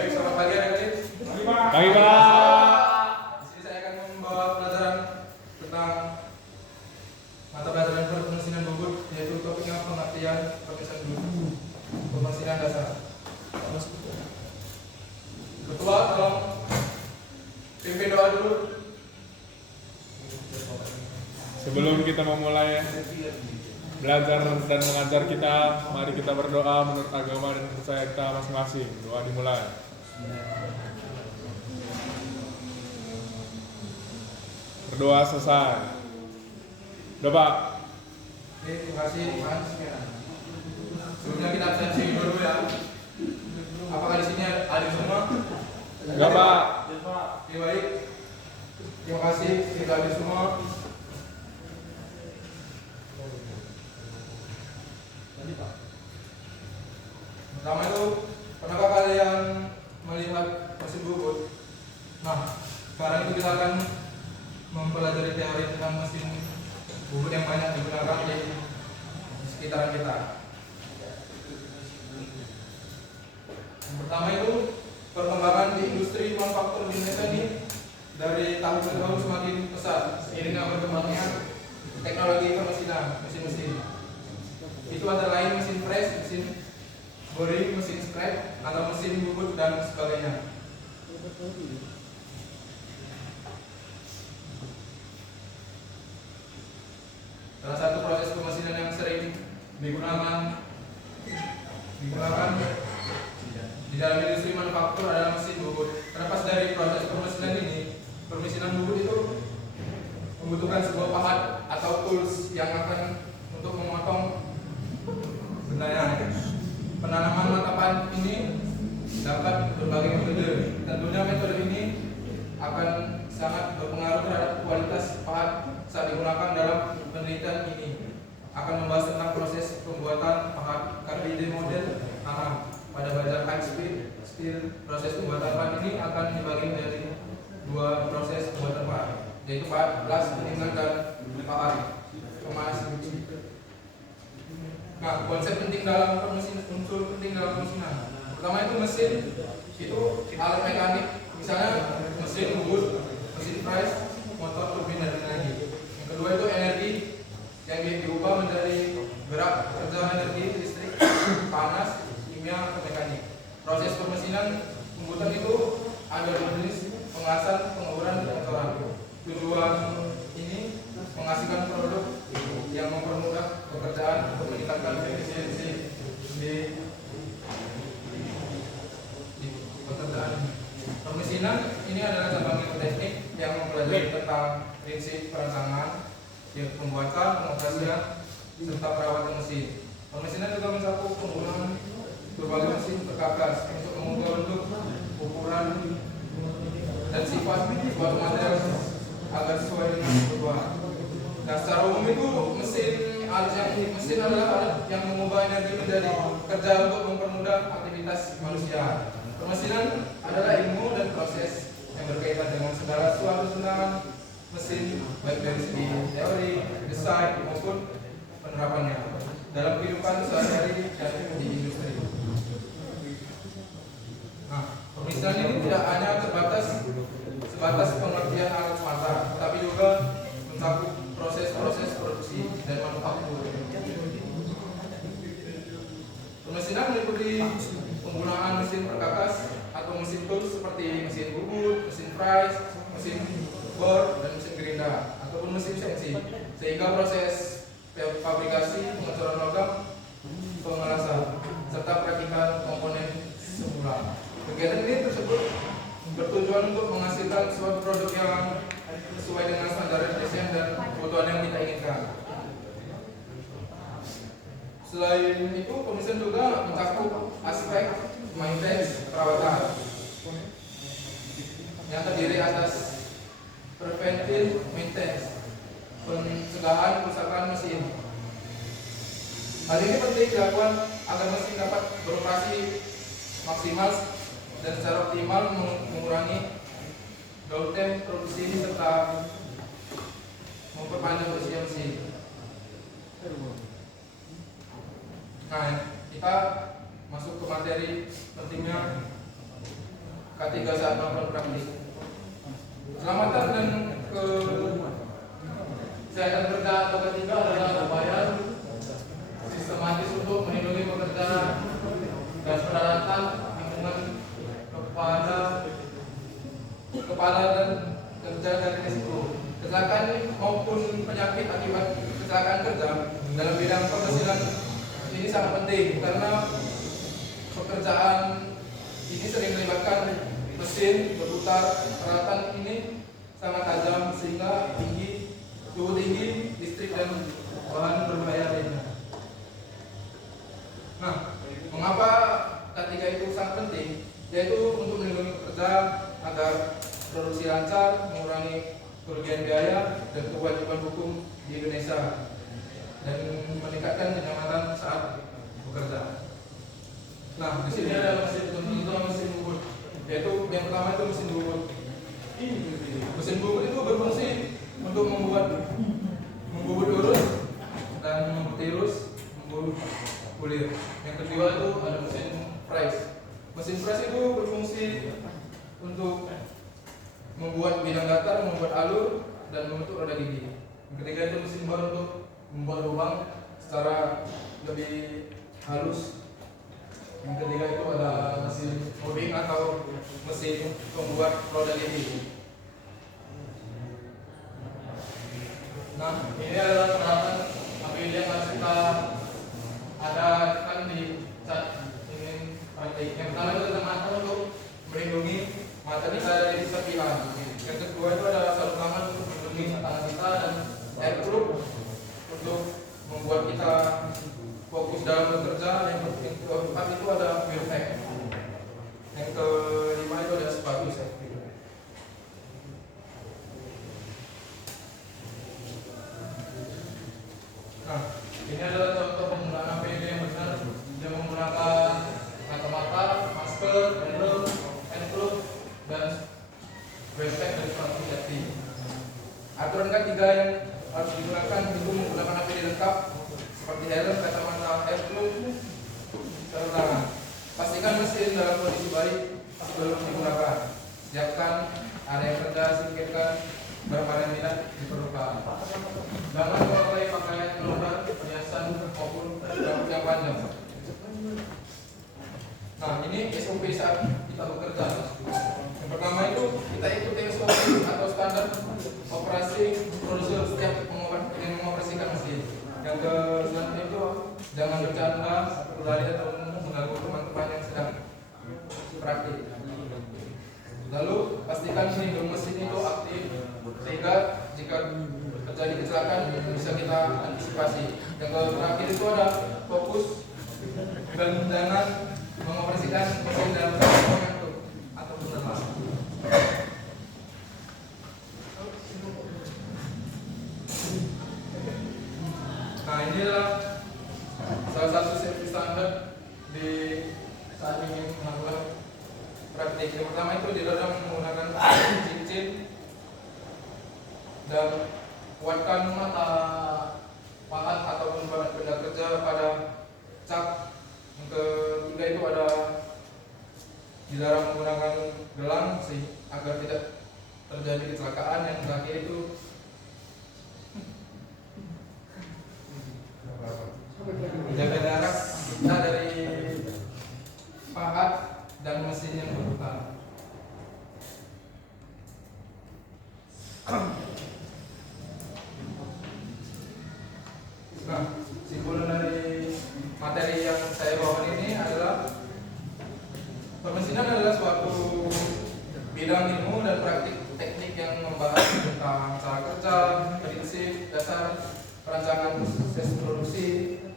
Baik, selamat pagi adik-adik. Pagi Pak. Di sini saya akan membawa pelajaran tentang mata pelajaran permesinan bubut, yaitu topiknya pengertian permesinan dasar. Ketua, tolong pimpin doa dulu. Sebelum kita memulai belajar dan mengajar kita, mari kita berdoa menurut agama dan percaya kita masing-masing. Doa dimulai. Berdoa selesai. Doa Pak. Oke, terima kasih Mas. Sebelumnya kita absensi dulu ya. Apakah di sini ada semua? Enggak Pak. Oke, baik. Terima kasih kita hadir semua. Pertama itu, pernahkah kalian melihat mesin bubut? Nah, sekarang itu kita akan mempelajari teori tentang mesin bubut yang banyak digunakan di sekitaran kita. Yang pertama itu, perkembangan di industri manufaktur di Indonesia ini dari tahun ke tahun semakin pesat seiring dengan berkembangnya teknologi permesinan, mesin-mesin. Itu antara lain mesin press, mesin boring, mesin scrap, atau mesin bubut dan sebagainya. Salah satu proses pemesinan yang sering digunakan di dalam industri manufaktur adalah mesin bubut. Terlepas dari proses pemesinan ini, pemesinan bubut itu membutuhkan sebuah pahat atau tools yang akan untuk memotong benangnya. Penanaman mata pahat ini dapat berbagai metode. Tentunya metode ini akan sangat berpengaruh terhadap kualitas pahat saat digunakan dalam penelitian ini. Akan membahas tentang proses pembuatan pahat karbide model tanam pada baja high speed steel. Proses pembuatan pahat ini akan dibagi menjadi dua proses pembuatan pahat, yaitu pahat las pendinginan dan pahat pemanas uji. Nah, konsep penting dalam unsur penting dalam pemesinan. Pertama itu mesin, itu alat mekanik, misalnya mesin bubut, mesin press, motor, turbin dan lain-lain. Yang kedua itu energi yang diubah menjadi gerak kerja energi listrik, panas, kimia, atau mekanik. Proses pemesinan pembuatan itu ada dua jenis, pengasan, pengukuran, dan pengotoran. Tujuan ini menghasilkan produk yang mempermudah pekerjaan untuk meningkatkan efisiensi di pekerjaan. Pemesinan ini adalah cabang ilmu teknik yang mempelajari tentang prinsip perancangan, pembuatan, pengoperasian, serta perawatan mesin. Pemesinan juga mencakup penggunaan berbagai mesin perkakas untuk mengubah bentuk, ukuran, dan sifat suatu material agar sesuai dengan kebutuhan. Nah, secara umum itu mesin adalah alat yang mengubah energi menjadi kerja untuk mempermudah aktivitas manusia. Pemesinan adalah ilmu dan proses yang berkaitan dengan segala suatu tentang mesin, baik dari segi teori, desain, maupun penerapannya dalam kehidupan sehari-hari dan di industri. Nah, pemesinan ini tidak hanya sebatas pengertian alat semata, tetapi juga mencakup proses-proses produksi dan manufaktur. Pemesinan meliputi penggunaan mesin perkakas atau mesin tools seperti mesin bubut, mesin press, mesin bor, dan mesin gerinda ataupun mesin CNC, sehingga proses fabrikasi, pengecoran logam, pengelasan, serta perakitan komponen semula. Kegiatan ini tersebut bertujuan untuk menghasilkan suatu produk yang sesuai dengan standar desain dan kebutuhan yang kita inginkan. Selain itu, pemesinan juga mencakup aspek maintenance, perawatan, yang terdiri atas preventive maintenance, pencegahan kerusakan mesin. Hal ini penting dilakukan agar mesin dapat beroperasi maksimal dan secara optimal, mengurangi downtime produksi serta memperpanjang usia mesin. Nah, kita masuk ke materi pentingnya K3 saat melakukan praktik. Keselamatan dan kesehatan kerja atau ketiga adalah upaya sistematis untuk melindungi pekerja dan peralatan lingkungan kepada dan kerja dari risiko kecelakaan maupun penyakit akibat kecelakaan kerja dalam bidang profesional ini sangat penting karena pekerjaan ini sering melibatkan mesin berputar. Peralatan ini sangat tajam sehingga suhu tinggi, listrik dan bahan berbahaya lainnya. Nah, mengapa ketiga itu sangat penting? Yaitu untuk melindungi pekerja agar produksi lancar, mengurangi kerugian biaya dan kewajiban hukum di Indonesia, dan meningkatkan kenyamanan saat bekerja. Nah, di sini ada mesin bubut, yaitu yang pertama itu mesin bubut. Mesin bubut itu berfungsi untuk membubut urut dan membubut kulit. Yang kedua itu ada mesin press. Mesin press itu berfungsi untuk membuat bidang datar, membuat alur, dan membentuk roda gigi. Yang ketiga itu mesin bor untuk membuat lubang secara lebih halus. Yang ketiga itu ada mesin molding atau mesin pembuat roda gigi. Nah, ini adalah peralatan apd yang harus kita ada kan di saat ingin praktik. Yang pertama itu kacamata untuk melindungi mata kita dari kesepian. Yang kedua itu adalah sarung tangan untuk melindungi tangan kita, dan airproof untuk membuat kita fokus dalam bekerja. Yang keempat itu ada wear pack. Yang kelima itu ada sepatu safety. Nah, ini adalah contoh penggunaan APD yang benar, yang menggunakan kacamata, masker, helm, handproof, dan wearpack dan sepatu safety. Aturan ketiga yang harus digunakan itu menggunakan APD lengkap seperti helm, kacamata, handproof, sarung tangan. Pastikan mesin dalam kondisi baik sebelum digunakan. Siapkan area kerja, singkirkan barang-barang minat diperlukan. Jangan memakai pakaian keluar, perhiasan maupun rambut yang panjang. Nah, ini SOP saat kita bekerja. Yang pertama itu kita ikuti SOP atau standar operasi prosedur setiap ingin mengoperasikan mesin. Yang selanjutnya itu jangan bercanda, berlari atau mengganggu teman-teman yang sedang praktik. Lalu pastikan pelindung mesin itu aktif sehingga jika terjadi kecelakaan bisa kita antisipasi. Yang terakhir itu ada fokus dan jangan mengoperasikan mesin dalam keadaan mengantuk atau lelah. Nah, ini adalah salah satu safety standar di saat ingin melakukan praktik. Yang pertama itu diredam menggunakan cincin dan kuatkan mata pahat ataupun bahan benda kerja pada cap. Yang ketiga itu ada dilarang menggunakan gelang agar tidak terjadi kecelakaan. Yang terakhir itu menjaga jarak kita dari pahat dan mesin yang berputar. Nah, simpulan dari materi yang saya bawa ini adalah permesinan adalah suatu bidang ilmu dan praktik teknik yang membahas tentang cara kerja, prinsip dasar perancangan proses produksi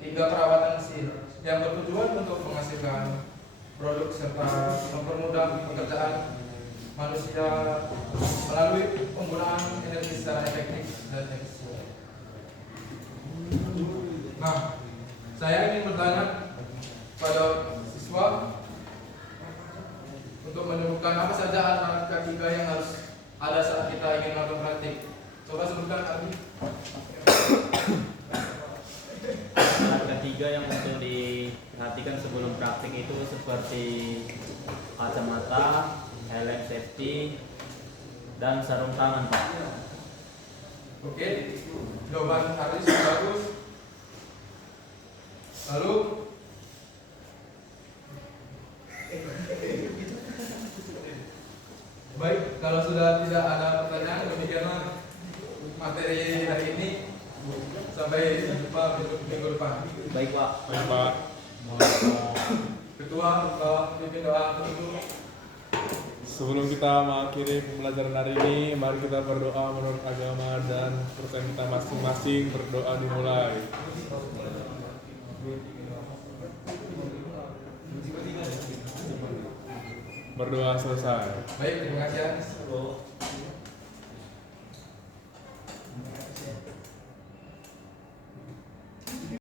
hingga perawatan mesin yang bertujuan untuk menghasilkan produk serta mempermudah pekerjaan manusia melalui penggunaan energi secara efektif dan efisien. Nah, saya ingin bertanya pada siswa untuk menemukan apa saja alat ketiga yang harus ada saat kita ingin melakukan praktik. Coba sebutkan tadi. Alat ketiga yang perlu diperhatikan sebelum praktik itu seperti kacamata, helm safety, dan sarung tangan, Pak. Oke, jawaban Haris bagus. Lalu baik, kalau sudah tidak ada pertanyaan, demikianlah materi hari ini. Sampai jumpa minggu depan. Baik, Pak. Baik, Pak. Ketua, pimpin doa dulu. Sebelum kita mengakhiri pembelajaran hari ini, mari kita berdoa menurut agama dan percaya kita masing-masing. Berdoa dimulai. Berdoa selesai. Baik, terima kasih.